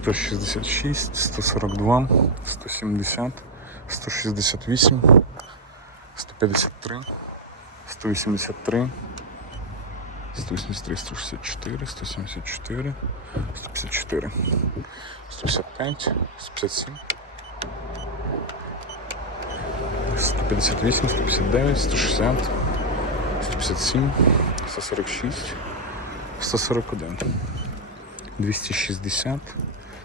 166, 142, 170, 168, 153, 183, 183, 164, 174, 154, 155, 157, 158, 159, 160, 157, 146, 141, 260,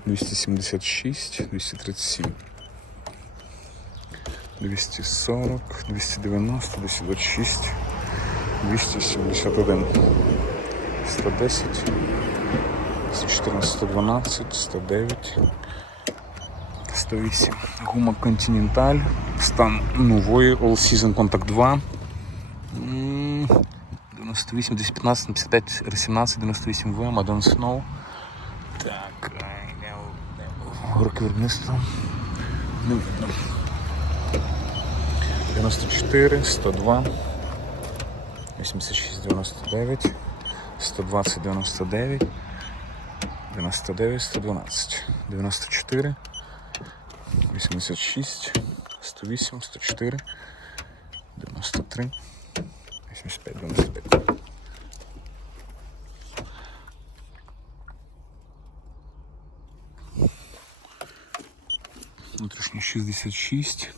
276, 237, 240, 290, 226, 271, 110, 114, 112, 109, 108. Гума Continental. Стан нової All Season Contact 2. М, 98, 215, 55, R17, 98 VM, Adon Snow. Так, у- виробництва. Не видно. 94, 102, 86, 99, 120, 99, 99, 112, 94, 86, 108, 104, 93, 85, 95. Внутрішній 66.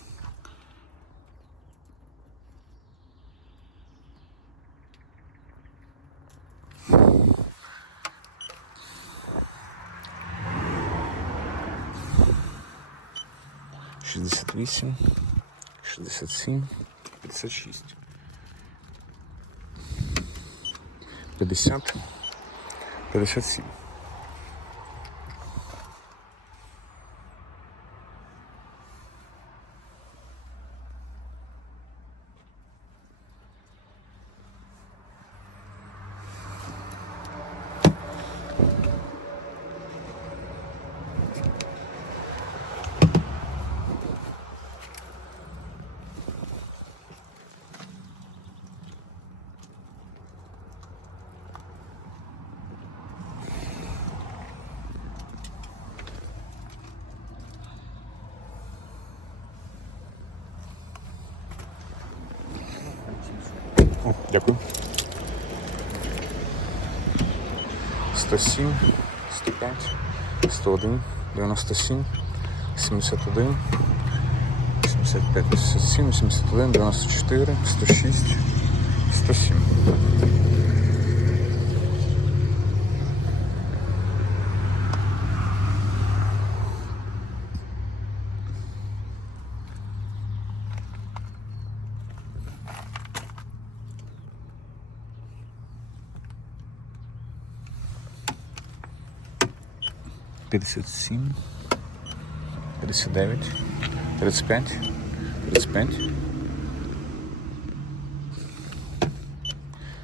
Шістдесят вісім, шістдесят сім, п'ятдесят шість. П'ятдесят, п'ятдесят сім. Дякую. 107, 105, 101, 97, 71, 75, 87, 81, 94, 106, 107. 37, 39, 35, 35,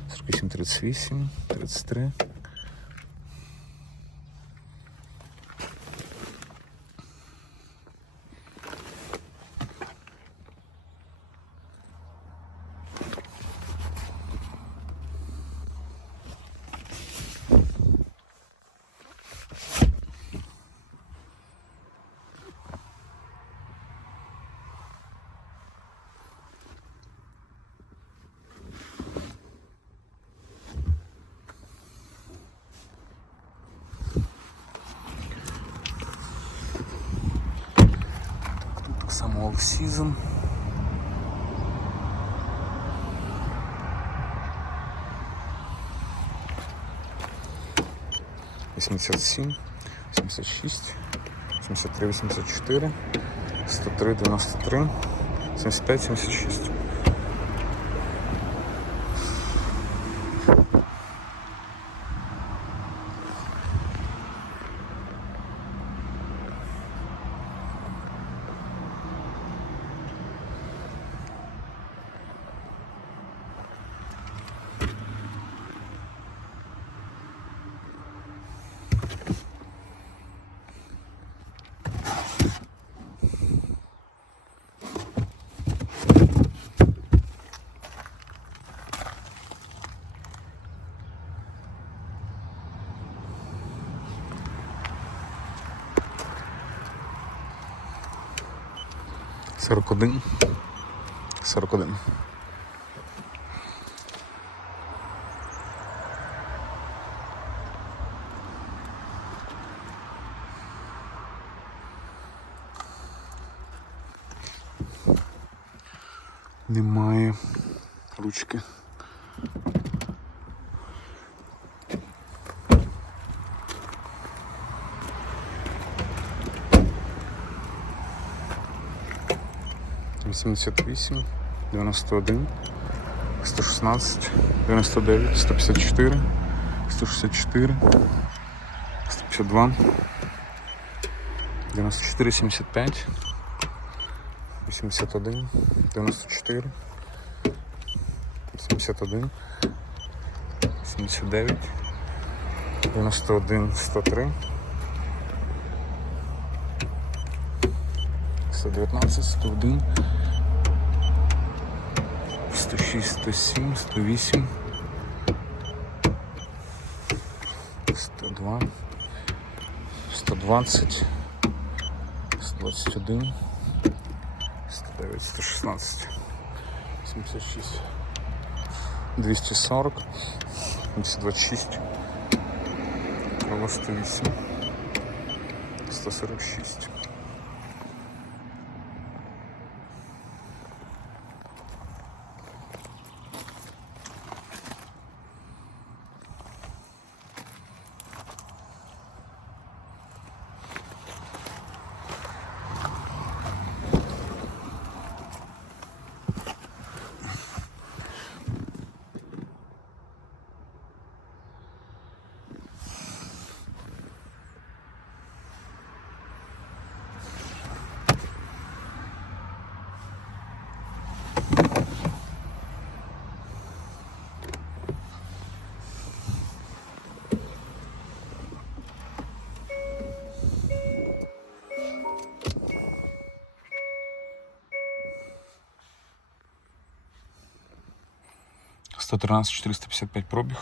48, 33. all season. Вісімдесят сім, вісімдесят шість, сімдесят три, вісімдесят чотири, сто три, дев'яносто три, сімдесят п'ять, сімдесят шість. Сорок один. Сорок один. Немає ручки. 88, 91, 116, 99, 154, 164, 152, 94, 75, 81, 94, 71, 79, 91, 103. 119, 101, 106, 107, 108, 102, 120, 121, 109, 116, 76, 240, 226, крова 108, 146. Сто тринадцять, чотириста п'ятдесят п'ять пробіг.